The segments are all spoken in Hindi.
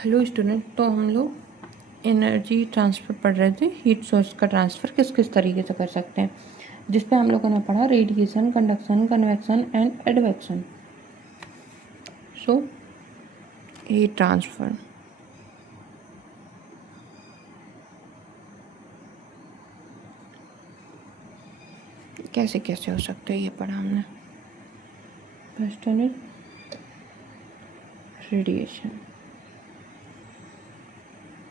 हेलो स्टूडेंट, तो हम लोग एनर्जी ट्रांसफ़र पढ़ रहे थे। हीट सोर्स का ट्रांसफ़र किस किस तरीके से कर सकते हैं, जिसपे हम लोगों ने पढ़ा radiation, conduction, convection and advection. So heat transfer कैसे कैसे हो सकता है ये पढ़ा हमने। First one is radiation,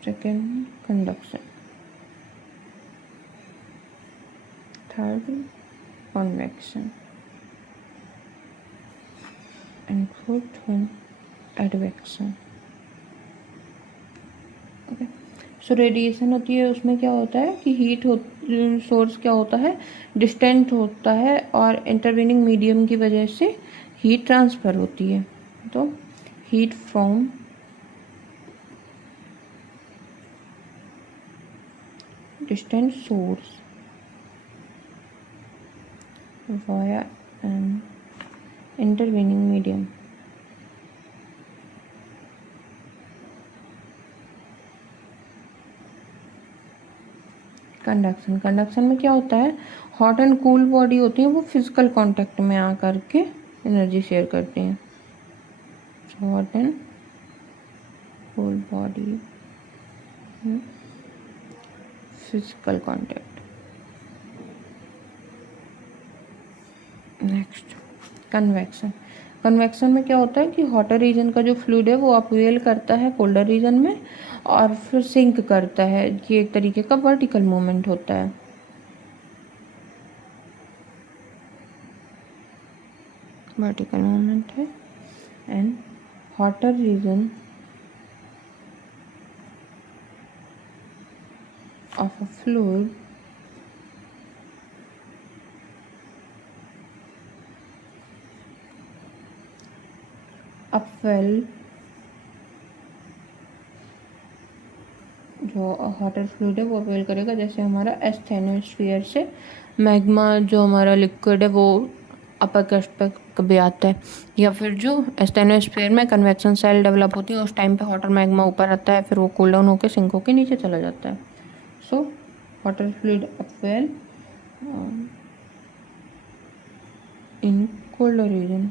second conduction, third convection and fourth one advection. Okay, so radiation होती है, उसमें क्या होता है कि हीट सोर्स क्या होता है, डिस्टेंट होता है और इंटरवेनिंग मीडियम की वजह से हीट ट्रांसफ़र होती है। तो heat from distant source via an intervening medium conduction. Conduction में क्या होता है, हॉट एंड कूल बॉडी होती है, वो फिजिकल कांटेक्ट में आ करके एनर्जी शेयर करती हैं। Hot and cool body physical contact. Next convection. Convection में क्या होता है कि हॉटर रीजन का जो फ्लूइड है वो अपवेल करता है कोल्डर रीजन में और फिर सिंक करता है। ये एक तरीके का वर्टिकल मूवमेंट होता है। वर्टिकल मूवमेंट है and hotter region of a fluid upwell, जो हॉटर फ्लूइड है वो अपवेल करेगा। जैसे हमारा एस्थेनोस्फीयर से मैग्मा जो हमारा लिक्विड है वो अपर क्रस्ट पर कभी आता है, या फिर जो एस्थेनोस्फीयर में कन्वेक्शन सेल डेवलप होती है उस टाइम पे हॉटर मैग्मा ऊपर आता है, फिर वो कूल डाउन होकर सिंक होकर नीचे चला जाता है। So hotter fluid upwell in colder region.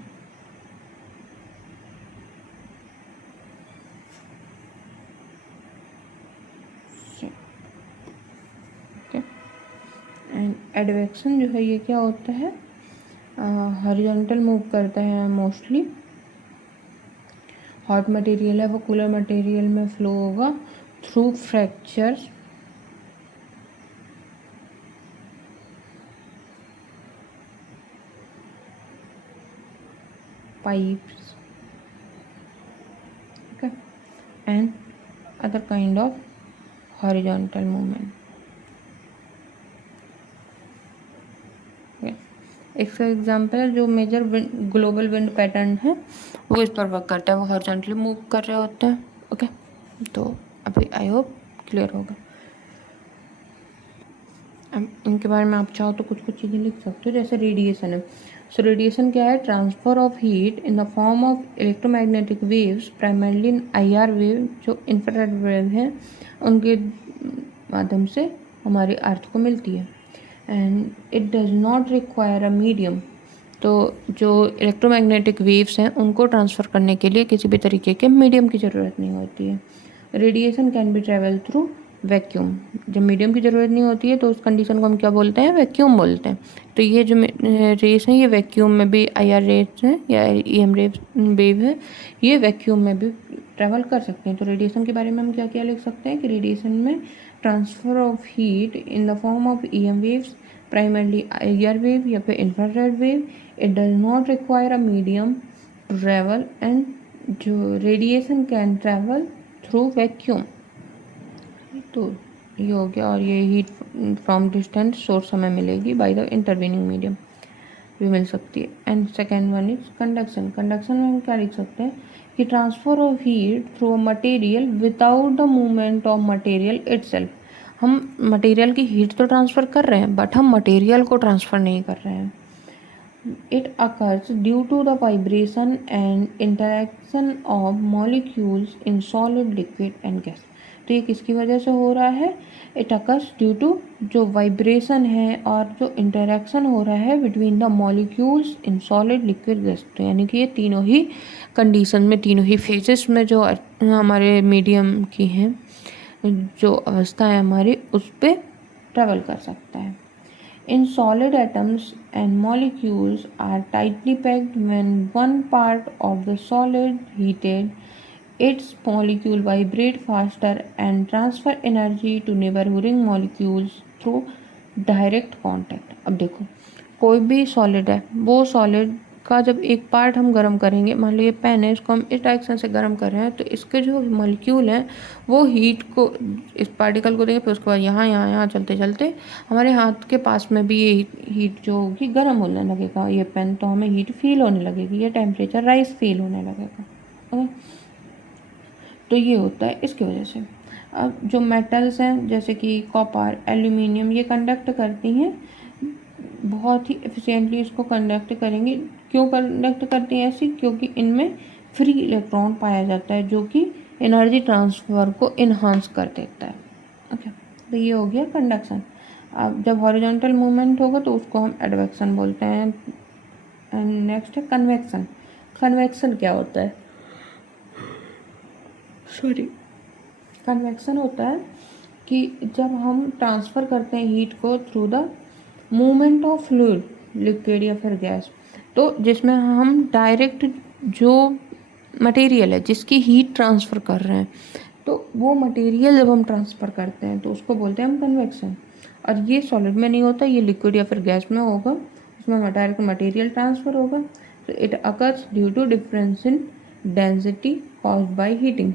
And advection जो है ये क्या होता है, हॉरिजॉन्टल मूव करता है मोस्टली। हॉट मटेरियल है वो कूलर मटेरियल में फ्लो होगा through fractures pipes, okay, and other kind of horizontal movement. इसका एग्जाम्पल है जो मेजर ग्लोबल विंड पैटर्न है वो इस पर वर्क करता है, वो हॉरिजॉन्टली मूव कर रहे होते हैं। ओके, तो अभी आई होप क्लियर होगा। अब इनके बारे में आप चाहो तो कुछ कुछ चीज़ें लिख सकते हो, जैसे रेडिएशन है। सो रेडिएशन क्या है, transfer of heat in the form of electromagnetic waves, primarily in IR wave जो इंफ्रारेड वेव है उनके माध्यम से हमारी अर्थ को मिलती है। And it does not require a medium, तो जो इलेक्ट्रोमैग्नेटिक वेव्स हैं उनको ट्रांसफ़र करने के लिए किसी भी तरीके के मीडियम की ज़रूरत नहीं होती है। Radiation can be travel through vacuum. जब मीडियम की ज़रूरत नहीं होती है तो उस कंडीशन को हम क्या बोलते हैं, वैक्यूम बोलते हैं। तो ये जो रेस हैं ये वैक्यूम में भी, IR रेस हैं या EM वेव है, ये वैक्यूम में भी ट्रैवल कर सकते हैं। तो रेडिएशन के बारे में हम क्या क्या लिख सकते हैं कि रेडिएशन में transfer of heat in the form of EM waves, primarily IR wave या फिर infrared wave. It does not require a medium to travel and जो radiation can travel through vacuum. तो ये हो गया, और ये हीट फ्रॉम डिस्टेंट सोर्स हमें मिलेगी बाय द इंटरवेनिंग मीडियम भी मिल सकती है। And second one is conduction. Conduction में हम क्या लिख सकते हैं कि transfer of heat through a material without the movement of material itself. हम मटेरियल की हीट तो ट्रांसफ़र कर रहे हैं बट हम मटेरियल को ट्रांसफ़र नहीं कर रहे हैं। It occurs due to the vibration and interaction of molecules in solid, liquid and gas. तो ये किसकी वजह से हो रहा है? इट अकर्स ड्यू टू जो वाइब्रेशन है और जो इंटरेक्शन हो रहा है between the molecules in solid, liquid, gas. तो यानी कि ये तीनों ही कंडीशन में, तीनों ही फेजेस में जो हमारे मीडियम की हैं, जो अवस्था है हमारी, उस पर ट्रेवल कर सकता है। In solid, atoms and molecules are tightly packed. When one part of the solid heated, its molecule vibrate faster and transfer energy to neighboring molecules through direct contact। अब देखो, कोई भी सॉलिड है, वो सॉलिड का जब एक पार्ट हम गर्म करेंगे, मान लो ये पेन है, इसको हम इस डायरेक्शन से गर्म कर रहे हैं, तो इसके जो मॉलिक्यूल हैं वो हीट को, इस पार्टिकल को देंगे, फिर उसके बाद यहाँ यहाँ यहाँ चलते चलते हमारे हाथ के पास में भी ये हीट जो होगी गर्म होने लगेगा ये पेन, तो हमें हीट फील होने लगेगी, ये टेम्परेचर राइज फील होने लगेगा। ओके, तो ये होता है इसकी वजह से। अब जो मेटल्स हैं जैसे कि कॉपर, एल्यूमिनियम, ये कंडक्ट करती हैं, बहुत ही एफिशिएंटली इसको कंडक्ट करेंगी। क्यों कंडक्ट करती हैं ऐसी? क्योंकि इनमें फ्री इलेक्ट्रॉन पाया जाता है जो कि एनर्जी ट्रांसफ़र को इन्हांस कर देता है। ओके, तो ये हो गया कंडक्शन। अब जब हॉरिजॉन्टल मूवमेंट होगा तो उसको हम एडवेक्शन बोलते हैं। एंड नेक्स्ट है कन्वेक्शन। कन्वेक्शन क्या होता है? सॉरी, कन्वेक्शन होता है कि जब हम ट्रांसफ़र करते हैं हीट को through the movement of fluid, liquid या फिर गैस, तो जिसमें हम डायरेक्ट जो मटेरियल है जिसकी हीट ट्रांसफ़र कर रहे हैं, तो वो मटेरियल जब हम ट्रांसफ़र करते हैं तो उसको बोलते हैं हम कन्वेक्शन। और ये सॉलिड में नहीं होता, ये लिक्विड या फिर गैस में होगा, उसमें डायरेक्ट मटेरियल ट्रांसफ़र होगा। तो it occurs due to difference in density caused by heating.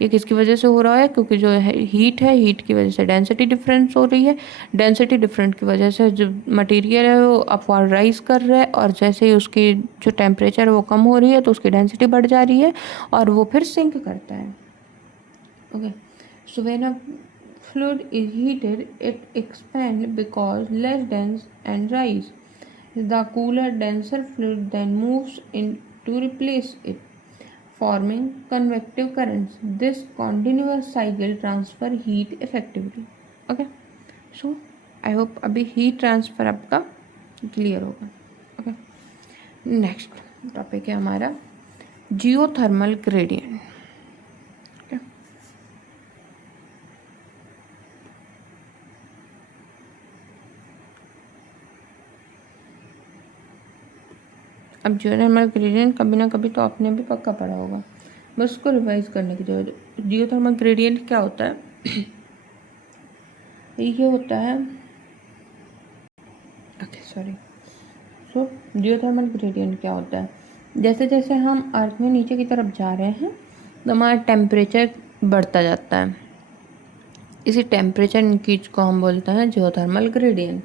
ये किसकी वजह से हो रहा है? क्योंकि जो है हीट है, हीट की वजह से डेंसिटी डिफरेंस हो रही है, डेंसिटी डिफरेंस की वजह से जो मटेरियल है वो अपवर्ड राइज कर रहा है, और जैसे ही उसकी जो टेम्परेचर है वो कम हो रही है तो उसकी डेंसिटी बढ़ जा रही है और वो फिर सिंक करता है। Okay, so when a fluid is heated, it expands because less dense and rise. The cooler, denser fluid then moves in to replace it, forming convective currents. This continuous cycle transfer heat effectively. Okay, so I hope अभी heat transfer आपका क्लियर होगा। ओके, नेक्स्ट टॉपिक है हमारा जियोथर्मल ग्रेडियंट। अब जियोथर्मल ग्रेडियंट कभी ना कभी तो आपने भी पक्का पढ़ा होगा, बस उसको रिवाइज करने की जरूरत है। जियोथर्मल ग्रेडियंट क्या होता है? ये होता है, ओके सॉरी, सो जियोथर्मल ग्रेडियंट क्या होता है? जैसे जैसे हम अर्थ में नीचे की तरफ जा रहे हैं तो हमारा टेम्परेचर बढ़ता जाता है, इसी टेम्परेचर इंक्रीज को हम बोलते हैं जियोथर्मल ग्रेडियंट।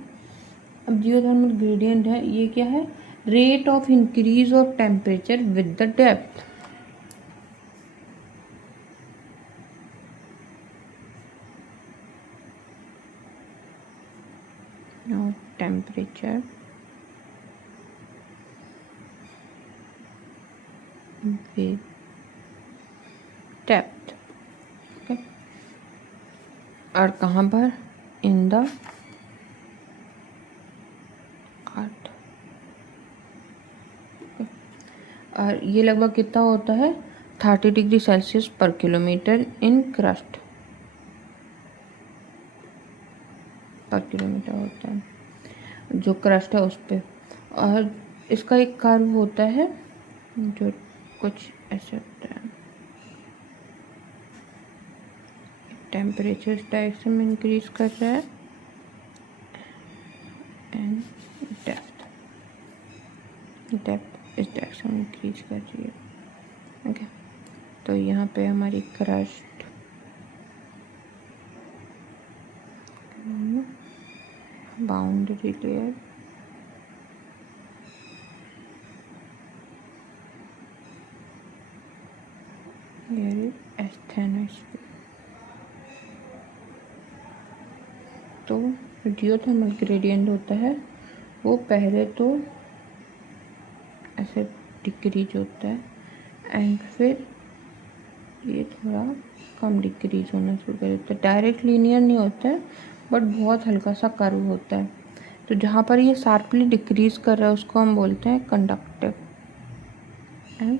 अब जियोथर्मल ग्रेडियंट है, ये क्या है? Rate of increase of temperature with the depth. Temperature with depth। Okay, और कहाँ पर? In the earth. और ये लगभग कितना होता है? 30 डिग्री सेल्सियस पर किलोमीटर इन क्रस्ट पर किलोमीटर होता है जो क्रस्ट है उस पर। और इसका एक कर्व होता है जो कुछ ऐसे होता है, टेम्परेचर इस डायरेक्शन में इंक्रीज कर रहा है एंड डेप्थ इस डायरेक्शन में इंक्रीज कर रही है। ओके, तो यहाँ पे हमारी crust boundary layer, here is asthenosphere। तो जियोथर्मल ग्रेडियंट होता है वो पहले तो फिर डिक्रीज होता है एंड फिर ये थोड़ा कम डिक्रीज होना शुरू कर देता है। डायरेक्ट लीनियर नहीं होता है बट बहुत हल्का सा कर्व होता है। तो जहाँ पर ये शार्पली डिक्रीज कर रहा है उसको हम बोलते हैं कंडक्टिव। एंड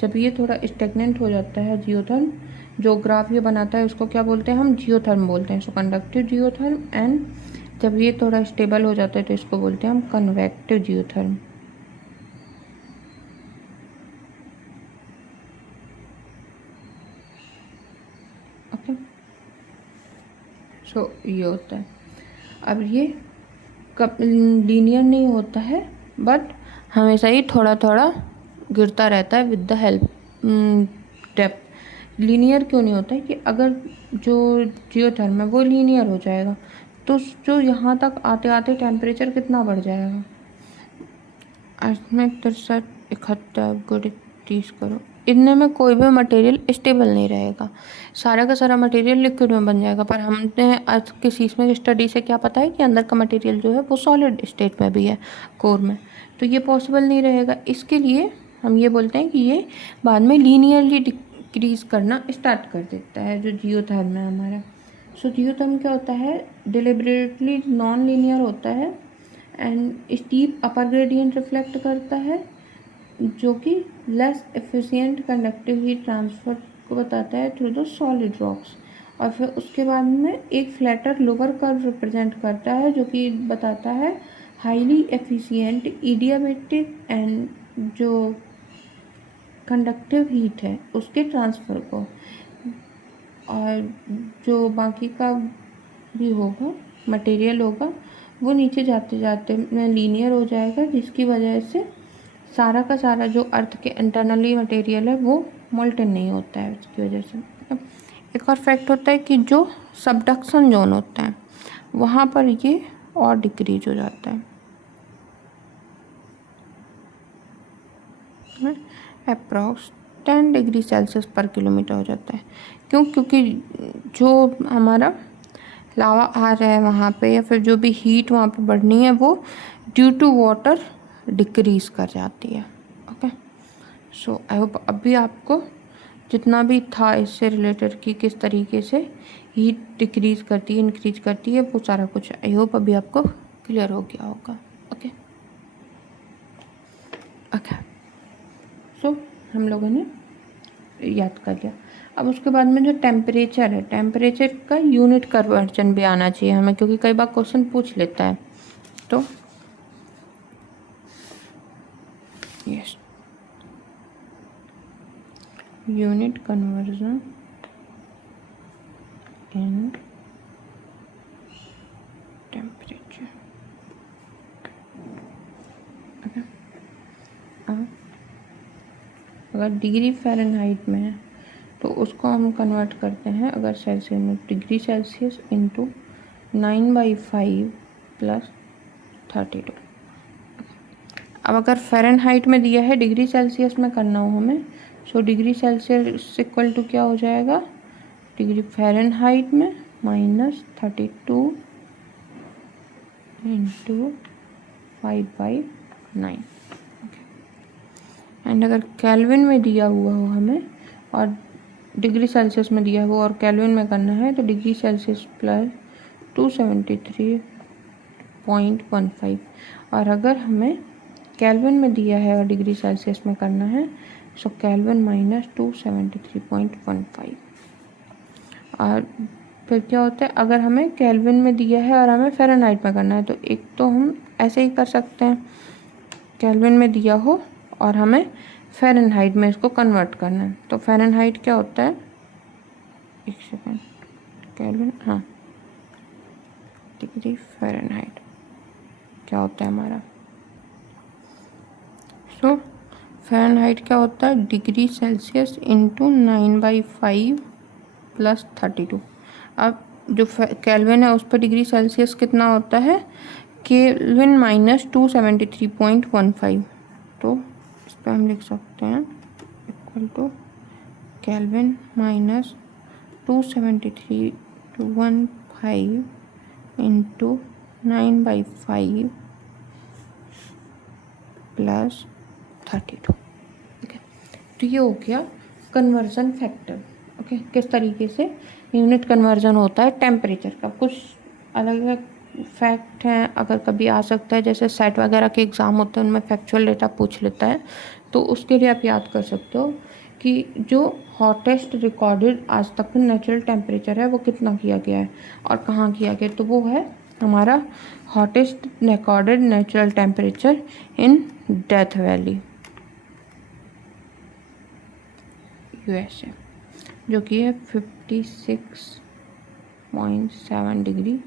जब ये थोड़ा स्टेगनेंट हो जाता है जियोथर्म, जो ग्राफ ये बनाता है उसको क्या बोलते हैं हम, जियोथर्म बोलते हैं। सो कंडक्टिव जियोथर्म। एंड जब ये थोड़ा स्टेबल हो जाता है तो इसको बोलते हैं हम कन्वेक्टिव जियोथर्म। ओके, सो ये होता है। अब ये कब लीनियर नहीं होता है बट हमेशा ही थोड़ा थोड़ा गिरता रहता है with the help depth. Linear क्यों नहीं होता है कि अगर जो जियोथर्म है वो लीनियर हो जाएगा तो जो यहाँ तक आते आते टेम्परेचर कितना बढ़ जाएगा, 63 71 गुड 30 करो, इतने में कोई भी मटेरियल स्टेबल नहीं रहेगा, सारा का सारा मटेरियल लिक्विड में बन जाएगा। पर हमने आज के सीस्मिक स्टडी से क्या पता है कि अंदर का मटेरियल जो है वो सॉलिड स्टेट में भी है, कोर में, तो ये पॉसिबल नहीं रहेगा। इसके लिए हम ये बोलते हैं कि ये बाद में लीनियरली डिक्रीज करना स्टार्ट कर देता है जो जियोथर्म है हमारा। सो जियोथर्म क्या होता है, डिलिबरेटली नॉन लीनियर होता है and steep upper gradient reflect करता है जो कि less efficient conductive heat transfer को बताता है थ्रू द सॉलिड रॉक्स। और फिर उसके बाद में एक फ्लैटर लोअर कर्व रिप्रेजेंट करता है जो कि बताता है हाईली एफिशिएंट इडियाबैटिक एंड जो कंडक्टिव हीट है उसके ट्रांसफ़र को। और जो बाकी का भी होगा मटेरियल होगा वो नीचे जाते जाते लीनियर हो जाएगा, जिसकी वजह से सारा का सारा जो अर्थ के इंटरनली मटेरियल है वो मोल्टन नहीं होता है उसकी वजह से। एक और फैक्ट होता है कि जो सबडक्शन जोन होता है वहाँ पर ये और डिक्रीज हो जाता है, अप्रॉक्स 10 डिग्री सेल्सियस पर किलोमीटर हो जाता है। क्यों? क्योंकि जो हमारा लावा आ रहा है वहाँ पे या फिर जो भी हीट वहाँ पे बढ़नी है वो ड्यू टू वाटर डिक्रीज कर जाती है। ओके, सो आई होप अभी आपको जितना भी था इससे रिलेटेड कि किस तरीके से हीट डिक्रीज करती है इंक्रीज करती है वो सारा कुछ आई होप अभी आपको क्लियर हो गया होगा। ओके ओके, सो हम लोगों ने याद कर लिया। अब उसके बाद में जो टेम्परेचर है, टेम्परेचर का यूनिट कन्वर्जन भी आना चाहिए हमें, क्योंकि कई बार क्वेश्चन पूछ लेता है। तो yes, unit conversion in temperature. अगर डिग्री फ़ारेनहाइट में है तो उसको हम कन्वर्ट करते हैं अगर सेल्सियस में, डिग्री सेल्सियस इंटू 9/5 + 32। अब अगर फ़ारेनहाइट में दिया है डिग्री सेल्सियस में करना हो हमें, so degree Celsius equal to क्या हो जाएगा, डिग्री फ़ारेनहाइट में -32 इंटू 5/9। एंड अगर केल्विन में दिया हुआ हो हमें और डिग्री सेल्सियस में दिया हुआ और केल्विन में करना है तो डिग्री सेल्सियस प्लस 273.15। और अगर हमें केल्विन में दिया है और डिग्री सेल्सियस में करना है सो केल्विन -273.15। और फिर क्या होता है, अगर हमें केल्विन में दिया है और हमें फ़ारेनहाइट में करना है तो एक तो हम ऐसे ही कर सकते हैं, केल्विन में दिया हो और हमें फ़ारेनहाइट में इसको कन्वर्ट करना है। तो फ़ारेनहाइट क्या होता है, एक सेकेंड, केल्विन, हाँ, डिग्री फ़ारेनहाइट क्या होता है हमारा, सो फ़ारेनहाइट क्या होता है, डिग्री सेल्सियस इंटू 9/5 + 32। अब जो केल्विन है उस पर डिग्री सेल्सियस कितना होता है, केल्विन -273.15। तो इस पर हम लिख सकते हैं equal to Kelvin -273.15 into 9/5 + 32। Okay, तो ये हो गया कन्वर्जन फैक्टर। ओके, किस तरीके से यूनिट कन्वर्जन होता है टेम्परेचर का। कुछ अलग अलग फैक्ट हैं, अगर कभी आ सकता है, जैसे सेट वगैरह के एग्ज़ाम होते हैं उनमें फैक्चुअल डेटा पूछ लेता है, तो उसके लिए आप याद कर सकते हो कि जो हॉटेस्ट रिकॉर्डेड आज तक नेचुरल टेम्परेचर है वो कितना किया गया है और कहाँ किया गया, तो वो है हमारा hottest recorded natural temperature in death valley, USA, जो कि है 56.7 डिग्री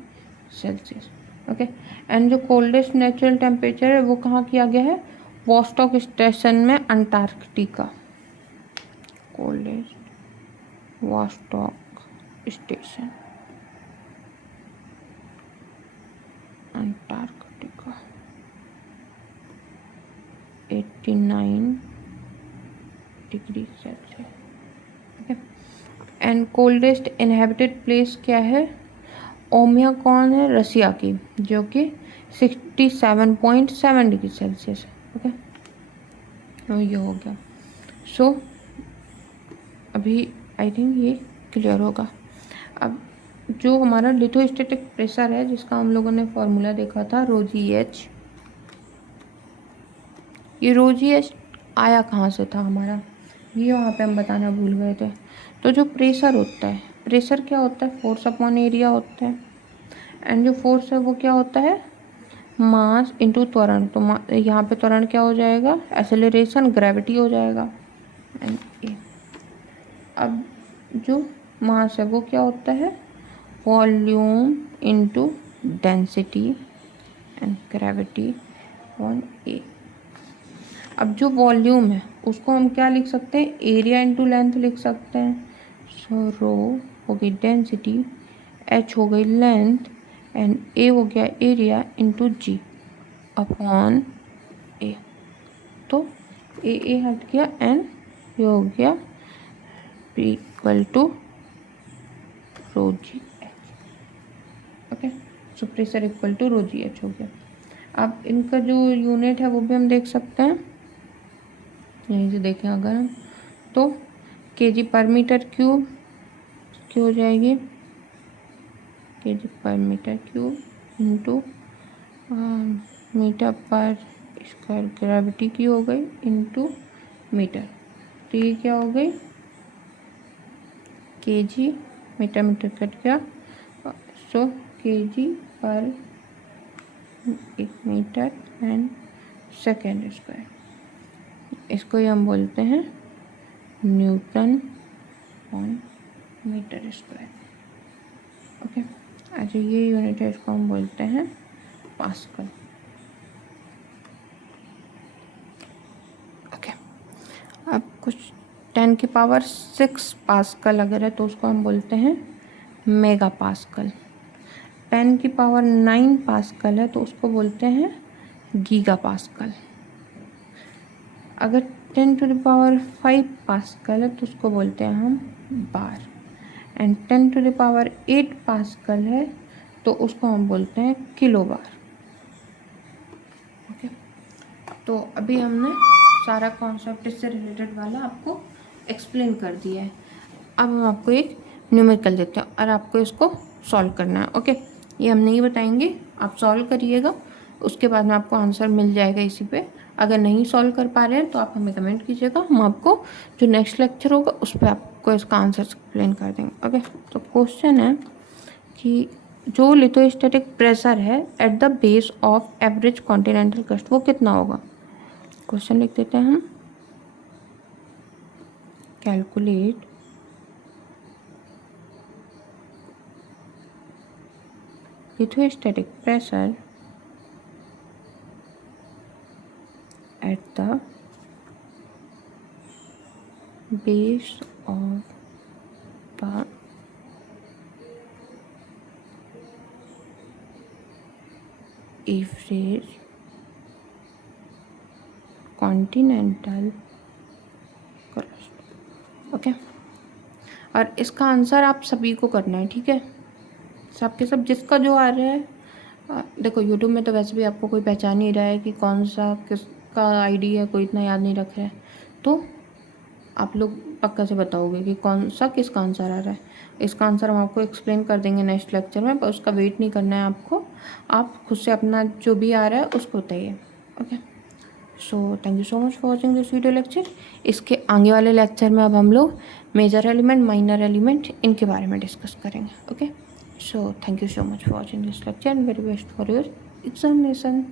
सेल्सियस। ओके, एंड जो कोल्डेस्ट नेचुरल टेम्परेचर है वो कहाँ किया गया है, वॉस्टॉक स्टेशन में Antarctica, coldest Vostok station Antarctica 89 degree Celsius. Okay, and coldest inhabited place क्या है, ओमियाकॉन है रसिया की, जो कि 67.7 डिग्री सेल्सियस है। ओके, तो ये हो गया। सो अभी आई थिंक ये क्लियर होगा। अब जो हमारा लिथोस्टैटिक प्रेशर है, जिसका हम लोगों ने फॉर्मूला देखा था ρGH, ये ρGH आया कहाँ से था हमारा, ये वहाँ पे हम बताना भूल गए थे। तो जो प्रेशर होता है, प्रेशर क्या होता है, फोर्स अपॉन एरिया होता है, एंड जो फोर्स है वो क्या होता है, मास इंटू त्वरण। तो यहाँ पे त्वरण क्या हो जाएगा, एक्सेलरेशन, ग्रेविटी हो जाएगा, एंड ए। अब जो मास है वो क्या होता है, volume into density and gravity on A. अब जो वॉल्यूम है उसको हम क्या लिख सकते हैं, एरिया इंटू लेंथ लिख सकते हैं। सो रो हो गई डेंसिटी, एच हो गई लेंथ, एंड ए हो गया area into G upon A. तो ए हट गया एंड ये हो गया P equal to ρGH। Okay, so pressure equal to ρGH हो गया। अब इनका जो यूनिट है वो भी हम देख सकते हैं, यहीं से देखें अगर हम, तो केजी पर मीटर क्यूब की हो जाएगी, केजी पर मीटर क्यूब इंटू मीटर पर स्क्वायर, ग्रेविटी की हो गई इंटू मीटर। तो ये क्या हो गई, केजी, मीटर मीटर कट गया, सो केजी पर एक मीटर एंड सेकेंड स्क्वायर। इसको ही हम बोलते हैं newton on metre square. Okay, अच्छा ये यूनिट है, इसको हम बोलते हैं पास्कल। ओके, अब कुछ 10 की पावर 6 पास्कल अगर है तो उसको हम बोलते हैं मेगा पास्कल। 10 की पावर 9 पास्कल है तो उसको बोलते हैं गीगा पास्कल। अगर 10 टू द पावर 5 पास्कल है तो उसको बोलते हैं हम bar, and 10 to the power 8 pascal है तो उसको हम बोलते हैं किलो बार। ओके, तो अभी हमने सारा कॉन्सेप्ट इससे रिलेटेड वाला आपको एक्सप्लेन कर दिया है। अब हम आपको एक न्यूमेरिकल देते हैं और आपको इसको सॉल्व करना है। ओके, ये हम नहीं बताएंगे, आप सॉल्व करिएगा, उसके बाद में आपको आंसर मिल जाएगा इसी पे। अगर नहीं सॉल्व कर पा रहे हैं तो आप हमें कमेंट कीजिएगा, हम आपको जो नेक्स्ट लेक्चर होगा उस पर आपको इसका आंसर एक्सप्लेन कर देंगे। ओके, तो क्वेश्चन है कि जो लिथोस्टैटिक प्रेशर है at the base of average continental crust वो कितना होगा। क्वेश्चन लिख देते हैं हम, calculate lithostatic pressure at the base of the average continental crust। Okay, और इसका आंसर आप सभी को करना है, ठीक है, सबके सब जिसका जो आ रहा है। देखो यूट्यूब में तो वैसे भी आपको कोई पहचान नहीं रहा है कि कौन सा किस का आईडी है, कोई इतना याद नहीं रख रहा है, तो आप लोग पक्का से बताओगे कि कौन सा किसका आंसर आ रहा है। इसका आंसर हम आपको एक्सप्लेन कर देंगे नेक्स्ट लेक्चर में, पर उसका वेट नहीं करना है आपको, आप खुद से अपना जो भी आ रहा है उसको बताइए। Okay, so thank you so much for watching this video lecture. इसके आगे वाले लेक्चर में अब हम लोग मेजर एलिमेंट, माइनर एलिमेंट, इनके बारे में डिस्कस करेंगे। Okay, so thank you so much for watching this lecture and very best for your examination.